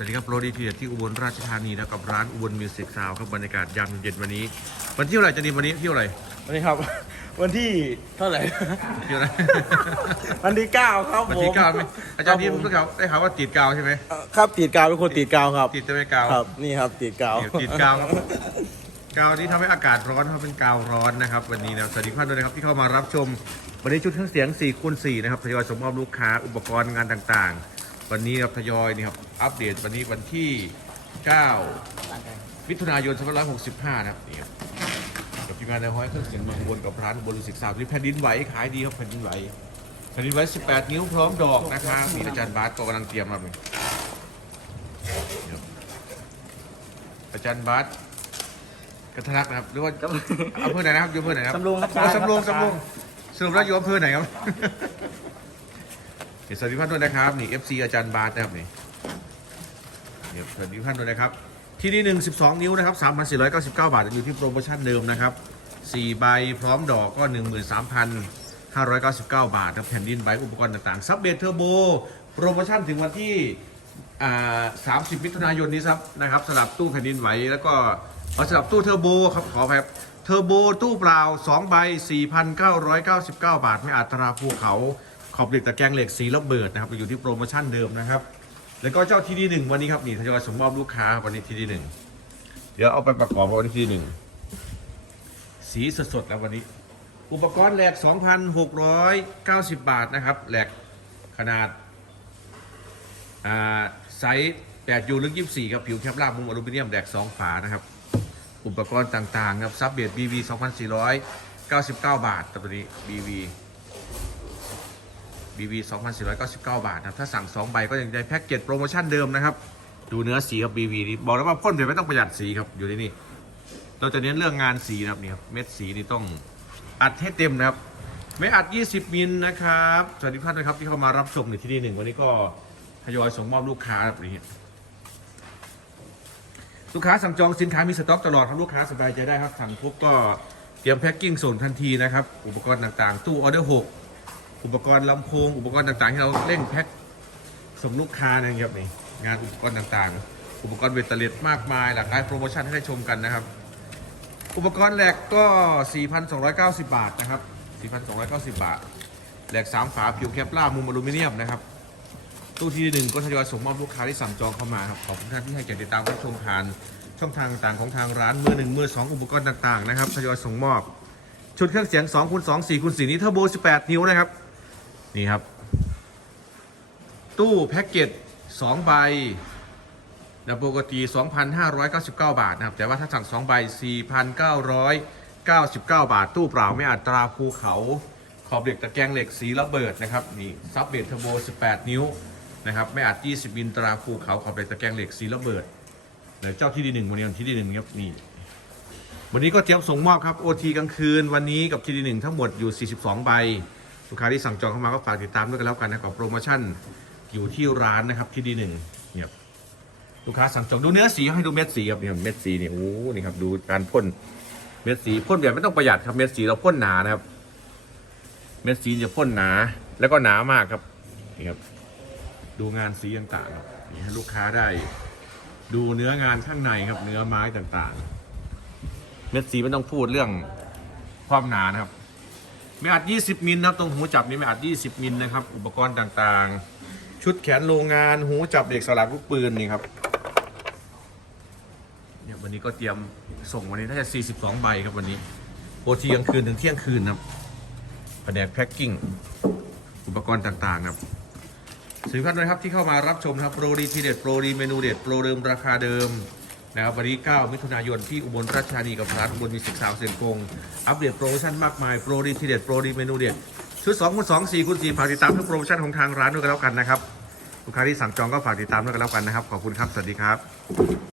สวัสดีครับโรดีทีเด็ดที่อุบลราชธานีนะกับร้านอุบลมิวสิกซาวครับบรรยากาศยามเย็นวันนี้ วันที่เท่าไหร่จะดีวันนี้เที่ยวอะไรวันนี้ครับ วันที่เท่าไหร่ เที่ยวอะไรวันที่เก้าครับวันผมที่เก้าไหมอาจารย์ดีคผบมผมได้ข่าวได้ข่าวว่าติดกาวใช่ไหมเอ่อครับติดกาวเป็นคนติดกาวครับ ติดแต่ไม่กาวครับนี่ครับติดกาวเดี๋ยวติดกาวครับกาวนี้ทำให้อากาศร้อนครับเป็นกาวร้อนนะครับ วันนี้นะสวัสดีทุกท่านด้วยนะครับที่เข้ามารับชมวันนี้ชุดเครื่องเสียง4คูณ4นะครับทยอยส่งมอบลูกค้าอุปกรณ์งานต่างๆ วันนี้ครับทยอยนี่ครับอัปเดตวันนี้วันที่ 9 มิถุนายน2565 นะครับนี่ครับกับทีมงานในห้อยเครื่องเสียงเมืองอุบลกับร้านอุบลศึกษาที่แผ่นดินไหวขายดีครับแผ่นดินไหวแผ่นดินไหว 18 นิ้วพร้อมดอกนะครับนี่อาจารย์บาสก็กำลังเตรียมครับนี่ครับอาจารย์บาสกัทลักนะครับหรือว่าอำเภอไหนนะครับอยู่อำเภอไหนครับสำโรงครับอ๋อสำโรงสำโรงสรุปแล้วอยู่อำเภอไหนครับ นี่สวัสดีท่านด้วยนะครับนี่ FC อาจารย์บาสนะครับนี่เดี๋ยวสวัสดีท่านด้วยนะครับ ที่นี่หนึ่งสิบสองนิ้วนะครับสามพันสี่ร้อยเก้าสิบเก้าบาทอยู่ที่โปรโมชั่นเดิมนะครับสี่ใบพร้อมดอกก็หนึ่งหมื่นสามพันห้าร้อยเก้าสิบเก้าบาทครับแผ่นดินใบอุปกรณ์ต่างๆซับเบทเทอร์โบโปรโมชั่นถึงวันที่สามสิบมิถุนายนนี้ครับนะครับสลับตู้แผ่นดินไหวแล้วก็เอาสลับตู้เทอร์โบครับขออภัยครับเทอร์โบตู้เปล่า2ใบ4,999 บาท ไม่อัตราภูเขา ขอบเหล็กตะแกรงเหล็กสีระเบิดนะครับอยู่ที่โปรโมชั่นเดิมนะครับ แล้วก็เจ้าทีดีหนึ่งวันนี้ครับนี่ทยอยส่งมอบลูกค้าวันนี้ทีดีหนึ่งเดี๋ยวเอาไปประกอบวันนี้ทีหนึ่งสีสดๆแล้ววันนี้ อุปกรณ์แหลก 2,690 บาทนะครับแหลกขนาดไซส์8ยูลึก 24ครับผิวแคปราบมุมอลูมิเนียมแหลก2 ฝานะครับ อุปกรณ์ต่างๆครับซับเบียด BV 2,499 บาทตัวนี้ BV BV 2,499 บาทนะครับถ้าสั่ง 2 ใบก็ยังได้แพ็กเกจโปรโมชั่นเดิมนะครับ ดูเนื้อสีครับ BV นี่บอกแล้วว่าพ่นเดี๋ยวไม่ต้องประหยัดสีครับอยู่ในนี่เราจะเน้นเรื่องงานสีนะครับนี่ครับเม็ดสีนี่ต้องอัดให้เต็มนะครับไม่อัด 20 มิลนะครับสวัสดีทุกท่านด้วยครับที่เข้ามารับชมในที่นี่หนึ่งวันนี้ก็ทยอยส่งมอบลูกค้าแบบนี้ลูกค้าสั่งจองสินค้ามีสต็อกตลอดครับลูกค้าสบายใจได้ครับสั่งปุ๊บก็เตรียมแพ็คกิ้งส่งทันทีนะครับ อุปกรณ์ต่างๆ ตู้ออเดอร์หก อุปกรณ์ลำโพงอุปกรณ์ต่างๆที่เราเร่งแพ็คส่งลูกค้านะครับนี่งานอุปกรณ์ต่างๆ อุปกรณ์เบตเตอร์เล็ดมากมายหลากหลายโปรโมชั่นให้ได้ชมกันนะครับ อุปกรณ์แหลกก็ 4,290 บาทนะครับ 4,290 บาทแหลก 3 ฝาผิวแคปล่ามุมอลูมิเนียมนะครับตู้ที่หนึ่งก็ทยอยส่งมอบลูกค้าที่สั่งจองเข้ามาครับขอบคุณท่านที่ให้เกียรติติดตามรับชมผ่านช่องทางต่างของทางร้านมือหนึ่งมือสองอุปกรณ์ต่างๆนะครับทยอยส่งมอบ ชุดเครื่องเสียง2คูณ2 4คูณ4นี้เทอร์โบ 18 นิ้วนะครับ นี่ครับ ตู้แพ็กเกจ2ใบนะปกติ 2,599 บาทนะครับ แต่ว่าถ้าสั่ง2ใบ 4,999 บาท ตู้เปล่าไม่อัตราภูเขาขอบเหล็กตะแกรงเหล็กสีระเบิดนะครับนี่ซับเบทเทอร์โบ 18 นิ้วนะครับไม่อัด 20มิลตราภูเขาขอบเหล็กตะแกรงเหล็กสีระเบิดเดี๋ยวเจ้าที่ดีหนึ่งวันนี้วันที่ดีหนึ่งครับนี่วันนี้ก็เตรียมส่งมอบครับ OT กลางคืนวันนี้กับทีดีหนึ่งทั้งหมดอยู่ 42 ใบ ลูกค้าที่สั่งจองเข้ามาก็ฝากติดตามด้วยกันแล้วกันนะกับโปรโมชั่นอยู่ที่ร้านนะครับที่ดีหนึ่งเนี่ยลูกค้าสั่งจองดูเนื้อสีให้ดูเม็ดสีครับเนี่ยเม็ดสีเนี่ยโอ้โหนี่ครับดูการพ่นเม็ดสีพ่นแบบไม่ต้องประหยัดครับเม็ดสีเราพ่นหนานะครับ เม็ดสีจะพ่นหนาแล้วก็หนามากครับนี่ครับ ดูงานสีต่างๆนี่ให้ลูกค้าได้ ดูเนื้องานข้างในครับ เนื้อไม้ต่างๆ เม็ดสีไม่ต้องพูดเรื่องความหนานะครับ ไม่อัด 20 มิลนะครับตรงหูจับนี่ไม่อัด 20 มิลนะครับ อุปกรณ์ต่างๆ ชุดแขนโรงงานหูจับเด็กสลักลูกปืนนี่ครับเนี่ยวันนี้ก็เตรียมส่งวันนี้น่าจะ 42 ใบครับวันนี้โอทีกลางคืนถึงเที่ยงคืนนะครับแผนกแพ็คกิ้งอุปกรณ์ต่างๆครับสินค้าด้วยครับที่เข้ามารับชมครับโปรดีทีเด็ดโปรดีเมนูเด็ดโปรเดิมราคาเดิม นะครับวันนี้ 9 มิถุนายนที่อุบลราชธานีกับร้านอุบลมีศึกษาเซียนกง อัปเดตโปรโมชั่นมากมาย โปรดีทีเด็ดโปรดีเมนูเด็ดชุด2คูณ2 4คูณ4ฝากติดตามทุกโปรโมชั่นของทางร้านด้วยกันแล้วกันนะครับลูกค้าที่สั่งจองก็ฝากติดตามด้วยกันแล้วกันนะครับ ขอบคุณครับ สวัสดีครับ